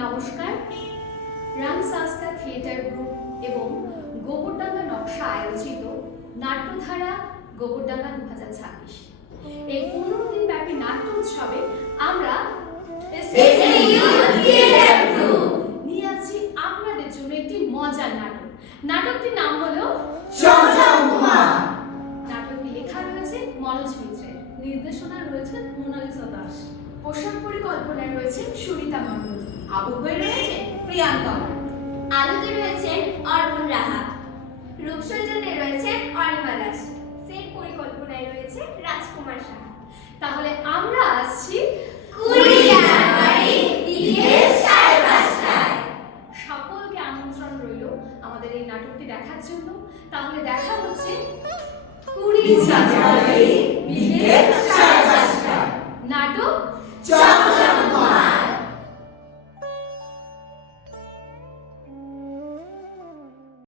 নমস্কার, রাম সংস্থা theatre group এবং গোবরডাঙ্গা নকশা আয়োজিত নাট্যধারা গোবরডাঙ্গা 2026 এই 15 দিন ব্যাপী নাট্য উৎসবে আমরা নিয়ে আসছি আপনাদের জন্য একটি মজার নাটক। নাটকটির নাম হলো নাটকটি লেখা রয়েছে মনোজ মিত্রের, নির্দেশনা রয়েছে মোনালিসা দাস, পোশাক পরিকল্পনায় রয়েছে সুরিতা মণ্ডল, আবহে রয়েছে প্রিয়াঙ্কা, আলোতে রয়েছেন অর্পণ রাহা, রূপসজ্জাতে রয়েছেন অনিমা দাস, সেট পরিকল্পনায় রয়েছে রাজকুমার সাহা। তাহলে আমরা আসছি 20 জানুয়ারি বিকেল 5:30টায়। সকলকে আমন্ত্রণ রইল আমাদের এই নাটকটি দেখার জন্য। তাহলে দেখা হচ্ছে 20 জানুয়ারি বিকেল 5:30টায়। নাটক চমচম